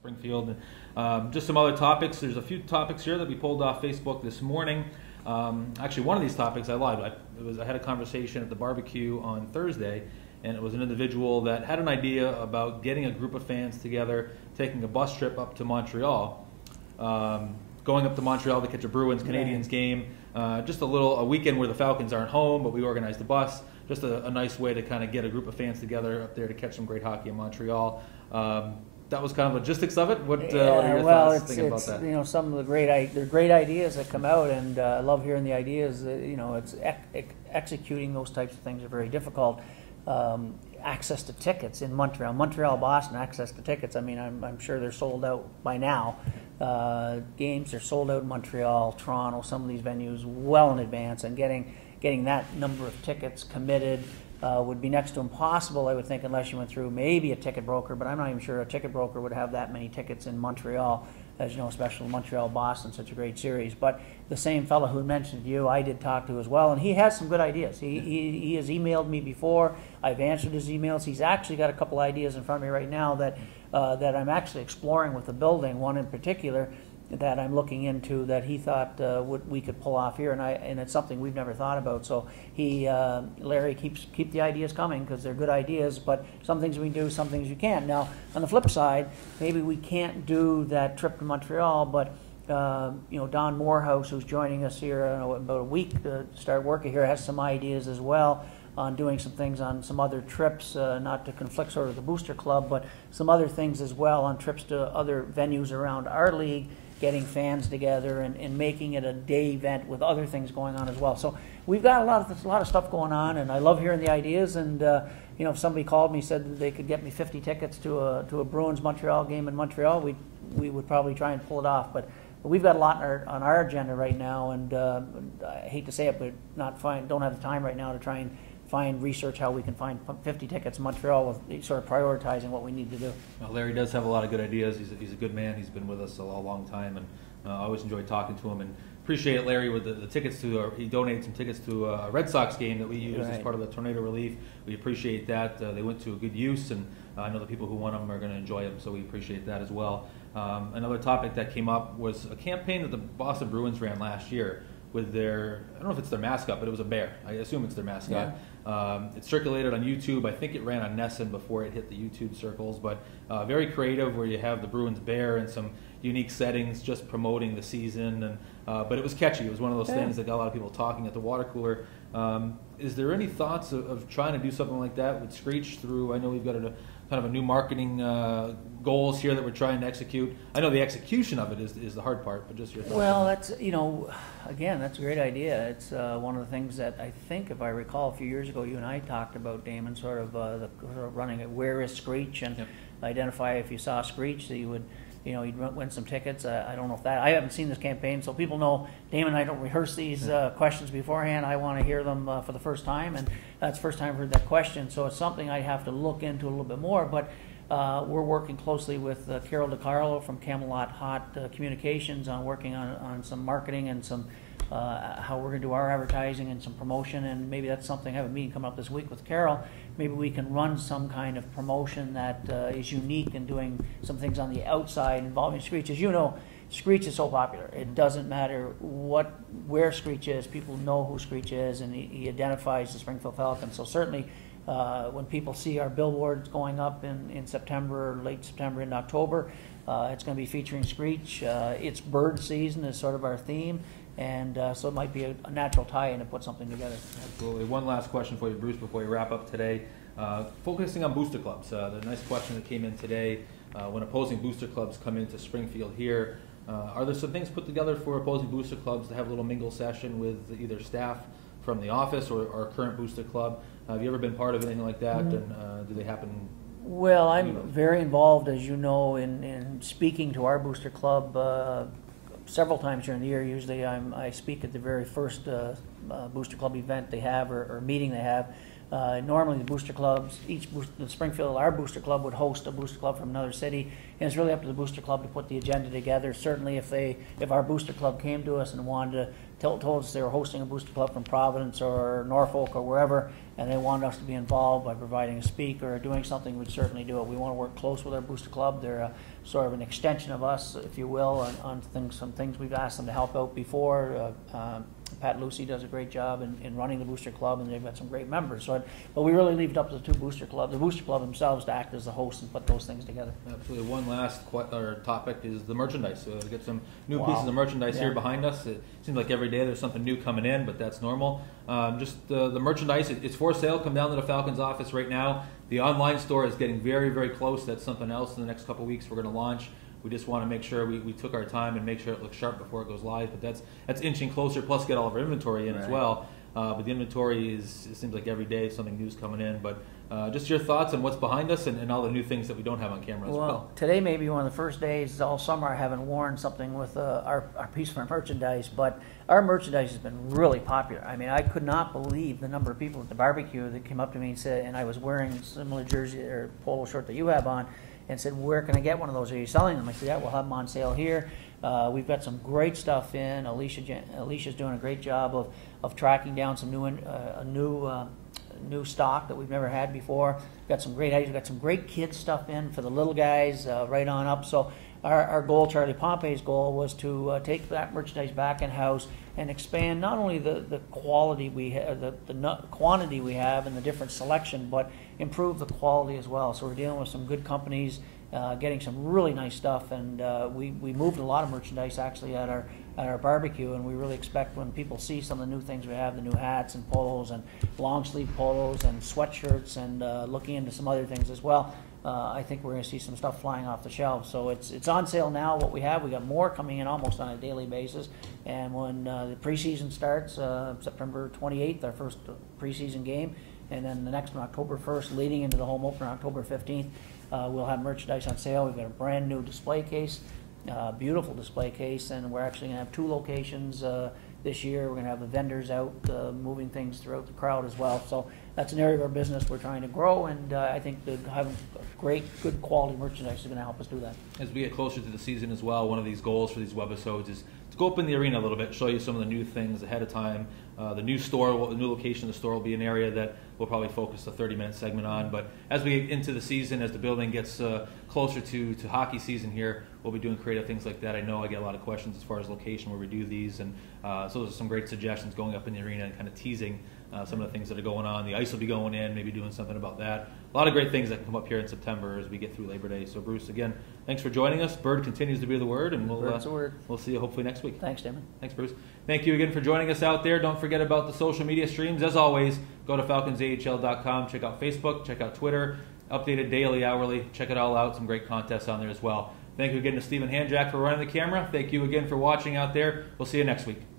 Springfield. Just some other topics. There's a few topics here that we pulled off Facebook this morning. Actually, one of these topics, I lied. I had a conversation at the barbecue on Thursday, and it was an individual that had an idea about getting a group of fans together, taking a bus trip up to Montreal, going up to Montreal to catch a Bruins-Canadiens game. Just a weekend where the Falcons aren't home, but we organized a bus. Just a nice way to kind of get a group of fans together up there to catch some great hockey in Montreal. That was kind of logistics of it. What are your thoughts thinking about that? You know, some of the great ideas that come out, and I love hearing the ideas. You know, it's executing those types of things are very difficult. Access to tickets in Montreal, Boston, access to tickets. I mean, I'm sure they're sold out by now. Games are sold out in Montreal, Toronto, some of these venues well in advance, and getting that number of tickets committed would be next to impossible, I would think, unless you went through maybe a ticket broker, but I'm not even sure a ticket broker would have that many tickets in Montreal, as you know, especially Montreal-Boston, such a great series. But the same fellow who mentioned you, I did talk to as well, and he has some good ideas. He has emailed me before. I've answered his emails. He's actually got a couple ideas in front of me right now that I'm actually exploring with the building, one in particular that I'm looking into that he thought we could pull off here, and it's something we've never thought about. So Larry, keep the ideas coming, because they're good ideas, but some things we can do, some things you can't. Now, on the flip side, maybe we can't do that trip to Montreal, but you know, Don Morehouse, who's joining us here in about a week to start working here, has some ideas as well on doing some things on some other trips, not to conflict sort of the Booster Club, but some other things as well on trips to other venues around our league, getting fans together and making it a day event with other things going on as well. So we've got a lot of stuff going on, and I love hearing the ideas. And you know, if somebody called me, said that they could get me 50 tickets to a Bruins Montreal game in Montreal, we would probably try and pull it off. But we've got a lot on our agenda right now, and I hate to say it, but don't have the time right now to try and research how we can find 50 tickets in Montreal with sort of prioritizing what we need to do. Well, Larry does have a lot of good ideas. He's a good man. He's been with us a long time, and I always enjoy talking to him. And appreciate Larry with the tickets to. He donated some tickets to a Red Sox game that we used as part of the tornado relief. We appreciate that. They went to a good use, and I know the people who won them are going to enjoy them, so we appreciate that as well. Another topic that came up was a campaign that the Boston Bruins ran last year with their, I don't know if it's their mascot, but it was a bear. I assume it's their mascot. Yeah. It circulated on YouTube. I think it ran on Nesson before it hit the YouTube circles, but very creative, where you have the Bruins bear in some unique settings, just promoting the season. And but it was catchy. It was one of those things that got a lot of people talking at the water cooler. Is there any thoughts of trying to do something like that with Screech through? I know we've got kind of a new marketing goals here that we're trying to execute. I know the execution of it is the hard part, but just your thoughts. Well, that's, you know, again, that's a great idea. It's one of the things that I think, if I recall, a few years ago, you and I talked about, Damon, sort of running it. Where is Screech, and identify if you saw Screech, that you would, you know, you'd win some tickets. I don't know if that. I haven't seen this campaign, so people know Damon and I don't rehearse these questions beforehand. I want to hear them for the first time, and that's the first time I've heard that question. So it's something I have to look into a little bit more. But we're working closely with Carol DiCarlo from Camelot Hot Communications on working on some marketing and some how we're going to do our advertising and some promotion. And maybe that's something. I have a meeting coming up this week with Carol. Maybe we can run some kind of promotion that is unique and doing some things on the outside involving Screech. As you know, Screech is so popular. It doesn't matter where Screech is. People know who Screech is, and he identifies the Springfield Falcons. So certainly, when people see our billboards going up in September, late September into October, it's going to be featuring Screech. It's bird season is sort of our theme, and so it might be a natural tie-in to put something together. Absolutely. One last question for you, Bruce, before we wrap up today. Focusing on booster clubs, the nice question that came in today, when opposing booster clubs come into Springfield here, are there some things put together for opposing booster clubs to have a little mingle session with either staff from the office or a current booster club? Have you ever been part of anything like that, and do they happen? Well, I'm very involved, as you know, in speaking to our booster club several times during the year. Usually I speak at the very first booster club event they have or meeting they have. Normally the booster clubs, Springfield, our booster club would host a booster club from another city, and it's really up to the booster club to put the agenda together. Certainly if our booster club came to us and wanted told us they were hosting a booster club from Providence or Norfolk or wherever, and they wanted us to be involved by providing a speaker or doing something, we'd certainly do it. We want to work close with our booster club. They're sort of an extension of us, if you will, on some things we've asked them to help out before. Pat Lucy does a great job in running the booster club, and they've got some great members. But we really leave it up to the booster club themselves to act as the host and put those things together. Absolutely. One last topic is the merchandise. So get some new pieces of merchandise here behind us. It seems like every day there's something new coming in, but that's normal. Just the merchandise, it's for sale. Come down to the Falcons office right now. The online store is getting very, very close. That's something else in the next couple of weeks we're going to launch. We just want to make sure we took our time and make sure it looks sharp before it goes live. But that's inching closer. Plus, get all of our inventory in as well. But the inventory it seems like every day something new's coming in. But just your thoughts on what's behind us and all the new things that we don't have on camera as well. Today may be one of the first days all summer I haven't worn something with our piece of our merchandise, but our merchandise has been really popular. I mean, I could not believe the number of people at the barbecue that came up to me and said, and I was wearing a similar jersey or polo shirt that you have on, and said, where can I get one of those? Are you selling them? I said, yeah, we'll have them on sale here. We've got some great stuff in. Alicia's doing a great job of tracking down some new stock that we've never had before. We've got some great ideas. We've got some great kids stuff in for the little guys right on up. So our goal, Charlie Pompey's goal, was to take that merchandise back in-house and expand not only the quality we have, the quantity we have and the different selection, but improve the quality as well. So we're dealing with some good companies, getting some really nice stuff, and we moved a lot of merchandise actually at our barbecue, and we really expect when people see some of the new things we have, the new hats and polos and long sleeve polos and sweatshirts, and looking into some other things as well. I think we're going to see some stuff flying off the shelves. So it's on sale now. What we have, we got more coming in almost on a daily basis. And when the preseason starts, September 28th, our first preseason game, and then the next one, October 1st, leading into the home opener, October 15th, we'll have merchandise on sale. We've got a brand new display case, beautiful display case, and we're actually going to have 2 locations this year. We're going to have the vendors out moving things throughout the crowd as well. So that's an area of our business we're trying to grow, and I think that having great, good quality merchandise is going to help us do that. As we get closer to the season as well, one of these goals for these webisodes is to go up in the arena a little bit, show you some of the new things ahead of time. The new location of the store will be an area that we'll probably focus a 30-minute segment on. But as we get into the season, as the building gets closer to hockey season here, we'll be doing creative things like that. I know I get a lot of questions as far as location where we do these, and so those are some great suggestions, going up in the arena and kind of teasing some of the things that are going on. The ice will be going in, maybe doing something about that. A lot of great things that can come up here in September as we get through Labor Day. So Bruce, again, thanks for joining us. Bird continues to be the word, and we'll see you hopefully next week. Thanks, Damon. Thanks, Bruce. Thank you again for joining us out there. Don't forget about the social media streams. As always, go to falconsahl.com, check out Facebook, check out Twitter, updated daily, hourly. Check it all out. Some great contests on there as well. Thank you again to Stephen Hanjack for running the camera. Thank you again for watching out there. We'll see you next week.